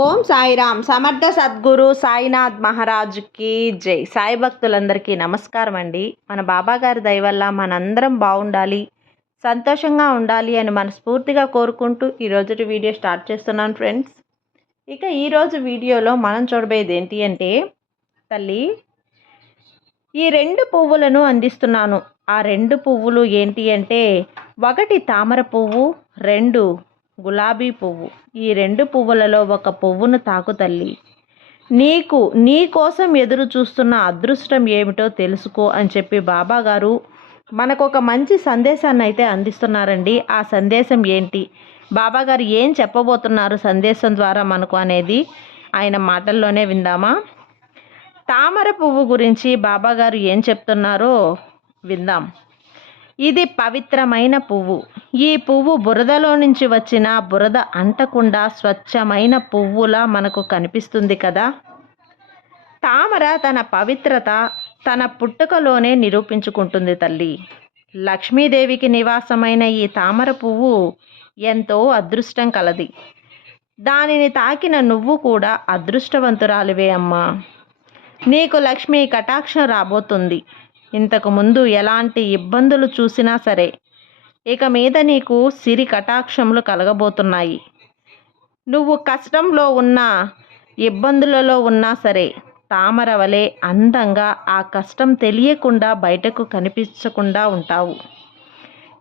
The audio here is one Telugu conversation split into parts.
ఓం సాయిరామ్. సమర్థ సద్గురు సాయినాథ్ మహారాజుకి జై. సాయి భక్తులందరికీ నమస్కారం అండి. మన బాబాగారి దయ వల్ల మనందరం బాగుండాలి సంతోషంగా ఉండాలి అని మనస్ఫూర్తిగా కోరుకుంటూ ఈరోజు వీడియో స్టార్ట్ చేస్తున్నాను ఫ్రెండ్స్. ఇక ఈరోజు వీడియోలో మనం చూడబోయేది ఏంటి అంటే తల్లి ఈ రెండు పువ్వులను అందిస్తున్నాను. ఆ రెండు పువ్వులు ఏంటి అంటే ఒకటి తామర పువ్వు రెండు గులాబీ పువ్వు. ఈ రెండు పువ్వులలో ఒక పువ్వును తాకు తల్లి. నీకు నీ కోసం ఎదురు చూస్తున్న అదృష్టం ఏమిటో తెలుసుకో అని చెప్పి బాబాగారు మనకు ఒక మంచి సందేశాన్ని అయితే అందిస్తున్నారండి. ఆ సందేశం ఏంటి? బాబాగారు ఏం చెప్పబోతున్నారు సందేశం ద్వారా మనకు అనేది ఆయన మాటల్లోనే విందామా? తామర పువ్వు గురించి బాబాగారు ఏం చెప్తున్నారో విందాం. ఇది పవిత్రమైన పువ్వు. ఈ పువ్వు బురదలో నుంచి వచ్చిన బురద అంటకుండా స్వచ్ఛమైన పువ్వులా మనకు కనిపిస్తుంది కదా? తామర తన పవిత్రత తన పుట్టుకలోనే నిరూపించుకుంటుంది తల్లి. లక్ష్మీదేవికి నివాసమైన ఈ తామర పువ్వు ఎంతో అదృష్టం కలది. దానిని తాకిన నువ్వు కూడా అదృష్టవంతురాలివే అమ్మా. నీకు లక్ష్మీ కటాక్షం రాబోతుంది. ఇంతకుముందు ఎలాంటి ఇబ్బందులు చూసినా సరే ఇక మీద నీకు సిరి కటాక్షములు కలగబోతున్నాయి. నువ్వు కష్టంలో ఉన్నా ఇబ్బందులలో ఉన్నా సరే తామర వలె అందంగా ఆ కష్టం తెలియకుండా బయటకు కనిపించకుండా ఉంటావు.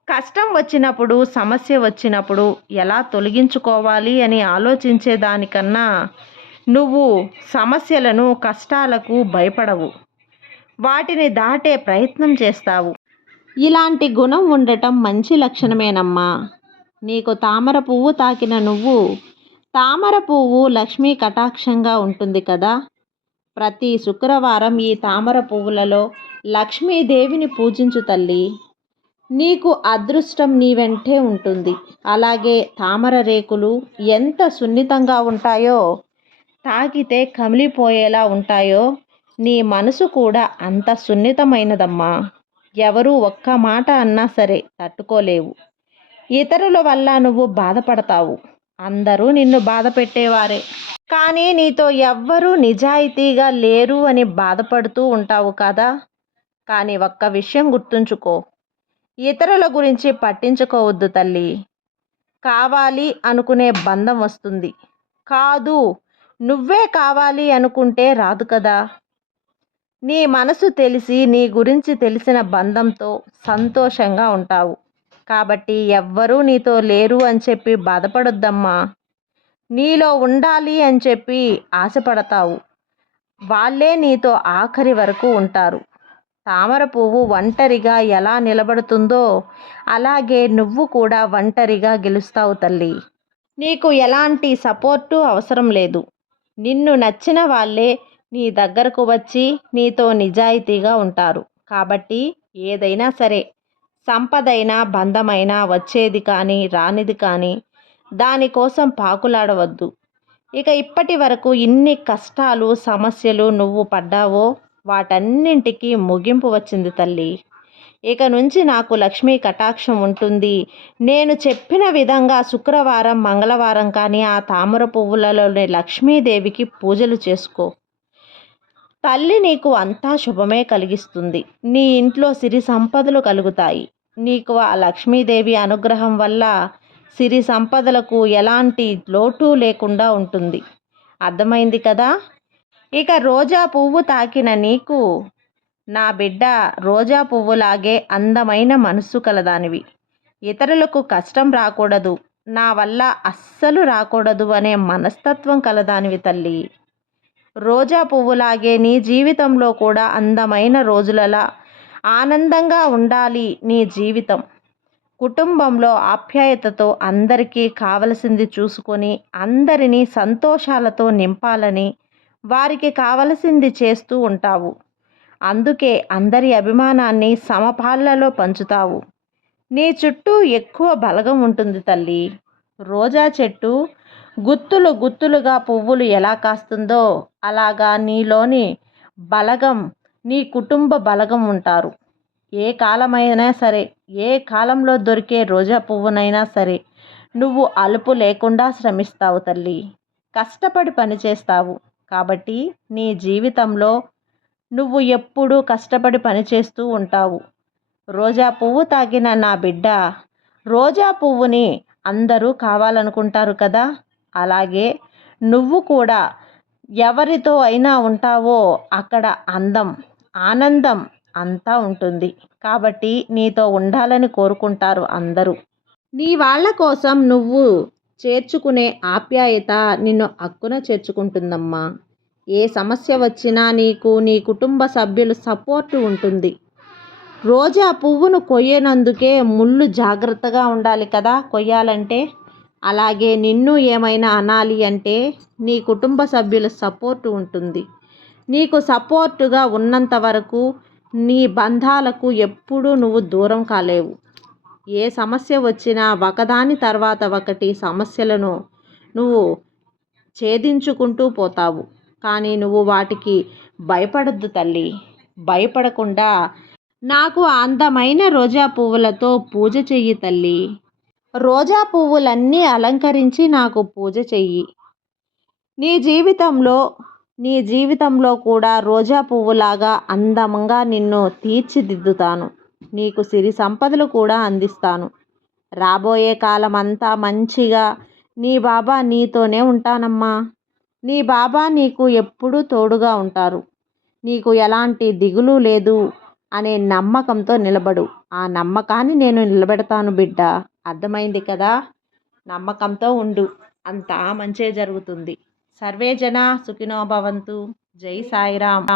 కష్టం వచ్చినప్పుడు సమస్య వచ్చినప్పుడు ఎలా తొలగించుకోవాలి అని ఆలోచించే దానికన్నా నువ్వు సమస్యలను కష్టాలకు భయపడవు. వాటిని దాటే ప్రయత్నం చేస్తావు. ఇలాంటి గుణం ఉండటం మంచి లక్షణమేనమ్మా. నీకు తామర పువ్వు తాకిన నువ్వు తామర పువ్వు లక్ష్మీ కటాక్షంగా ఉంటుంది కదా. ప్రతి శుక్రవారం ఈ తామర పువ్వులలో లక్ష్మీదేవిని పూజించు తల్లి. నీకు అదృష్టం నీ వెంటే ఉంటుంది. అలాగే తామర రేకులు ఎంత సున్నితంగా ఉంటాయో తాకితే కమిలిపోయేలా ఉంటాయో నీ మనసు కూడా అంత సున్నితమైనదమ్మా. ఎవరు ఒక్క మాట అన్నా సరే తట్టుకోలేవు. ఇతరుల వల్ల నువ్వు బాధపడతావు. అందరూ నిన్ను బాధ పెట్టేవారే కానీ నీతో ఎవ్వరూ నిజాయితీగా లేరు అని బాధపడుతూ ఉంటావు కదా. కానీ ఒక్క విషయం గుర్తుంచుకో. ఇతరుల గురించి పట్టించుకోవద్దు తల్లి. కావాలి అనుకునే బంధం వస్తుంది. కాదు నువ్వే కావాలి అనుకుంటే రాదు కదా. నీ మనసు తెలిసి నీ గురించి తెలిసిన బంధంతో సంతోషంగా ఉంటావు. కాబట్టి ఎవ్వరూ నీతో లేరు అని చెప్పి బాధపడొద్దమ్మా. నీలో ఉండాలి అని చెప్పి ఆశపడతావు. వాళ్ళే నీతో ఆఖరి వరకు ఉంటారు. తామర పువ్వు ఒంటరిగా ఎలా నిలబడుతుందో అలాగే నువ్వు కూడా ఒంటరిగా గెలుస్తావు తల్లి. నీకు ఎలాంటి సపోర్టు అవసరం లేదు. నిన్ను నచ్చిన వాళ్ళే నీ దగ్గరకు వచ్చి నీతో నిజాయితీగా ఉంటారు. కాబట్టి ఏదైనా సరే సంపదైనా బంధమైనా వచ్చేది కానీ రానిది కానీ దానికోసం పాకులాడవద్దు. ఇక ఇప్పటి వరకు ఇన్ని కష్టాలు సమస్యలు నువ్వు పడ్డావో వాటన్నింటికి ముగింపు వచ్చింది తల్లి. ఇక నుంచి నాకు లక్ష్మీ కటాక్షం ఉంటుంది. నేను చెప్పిన విధంగా శుక్రవారం మంగళవారం కానీ ఆ తామర పువ్వులలోని లక్ష్మీదేవికి పూజలు చేసుకో. తల్లి నీకు అంతా శుభమే కలిగిస్తుంది. నీ ఇంట్లో సిరి సంపదలు కలుగుతాయి. నీకు ఆ లక్ష్మీదేవి అనుగ్రహం వల్ల సిరి సంపదలకు ఎలాంటి లోటు లేకుండా ఉంటుంది. అర్థమైంది కదా? ఇక రోజా పువ్వు తాకిన నీకు నా బిడ్డ రోజా పువ్వులాగే అందమైన మనస్సు కలదానివి. ఇతరులకు కష్టం రాకూడదు. నా వల్ల అస్సలు రాకూడదు అనే మనస్తత్వం కలదానివి తల్లి. రోజా పువ్వులాగే నీ జీవితంలో కూడా అందమైన రోజులలా ఆనందంగా ఉండాలి నీ జీవితం. కుటుంబంలో ఆప్యాయతతో అందరికీ కావలసింది చూసుకొని అందరినీ సంతోషాలతో నింపాలని వారికి కావలసింది చేస్తూ ఉంటావు. అందుకే అందరి అభిమానాన్ని సమపాళ్ళలో పంచుతావు. నీ చుట్టూ ఎక్కువ బలగం ఉంటుంది తల్లి. రోజా చెట్టు గుత్తులు గుత్తులుగా పువ్వులు ఎలా కాస్తుందో అలాగా నీలోని బలగం నీ కుటుంబ బలగం ఉంటారు. ఏ కాలమైనా సరే ఏ కాలంలో దొరికే రోజా పువ్వునైనా సరే నువ్వు అలుపు లేకుండా శ్రమిస్తావు తల్లి. కష్టపడి పనిచేస్తావు కాబట్టి నీ జీవితంలో నువ్వు ఎప్పుడూ కష్టపడి పనిచేస్తూ ఉంటావు. రోజా పువ్వు తాగిన నా బిడ్డ రోజా పువ్వుని అందరూ కావాలనుకుంటారు కదా? అలాగే నువ్వు కూడా ఎవరితో అయినా ఉంటావో అక్కడ అందం ఆనందం అంతా ఉంటుంది. కాబట్టి నీతో ఉండాలని కోరుకుంటారు అందరూ. నీ వాళ్ళ కోసం నువ్వు చేర్చుకునే ఆప్యాయత నిన్ను అక్కున చేర్చుకుంటుందమ్మా. ఏ సమస్య వచ్చినా నీకు నీ కుటుంబ సభ్యులు సపోర్టు ఉంటుంది. రోజా పువ్వును కొయ్యనందుకే ముళ్ళు జాగ్రత్తగా ఉండాలి కదా కొయ్యాలంటే? అలాగే నిన్ను ఏమైనా అనాలి అంటే నీ కుటుంబ సభ్యుల సపోర్టు ఉంటుంది. నీకు సపోర్టుగా ఉన్నంత వరకు నీ బంధాలకు ఎప్పుడూ నువ్వు దూరం కాలేవు. ఏ సమస్య వచ్చినా ఒకదాని తర్వాత ఒకటి సమస్యలను నువ్వు ఛేదించుకుంటూ పోతావు. కానీ నువ్వు వాటికి భయపడద్దు తల్లి. భయపడకుండా నాకు అందమైన రోజా పువ్వులతో పూజ చెయ్యి తల్లి. రోజా పువ్వులన్నీ అలంకరించి నాకు పూజ చెయ్యి. నీ జీవితంలో నీ జీవితంలో కూడా రోజా పువ్వులాగా అందంగా నిన్ను తీర్చిదిద్దుతాను. నీకు సిరి సంపదలు కూడా అందిస్తాను. రాబోయే కాలం అంతా మంచిగా నీ బాబా నీతోనే ఉంటానమ్మా. నీ బాబా నీకు ఎప్పుడూ తోడుగా ఉంటారు. నీకు ఎలాంటి దిగులు లేదు అనే నమ్మకంతో నిలబడు. ఆ నమ్మకాన్ని నేను నిలబెడతాను బిడ్డ. అర్థమైంది కదా? నమ్మకంతో ఉండు. అంతా మంచే జరుగుతుంది. సర్వే జన సుఖినో భవంతు. జై సాయిరామ్.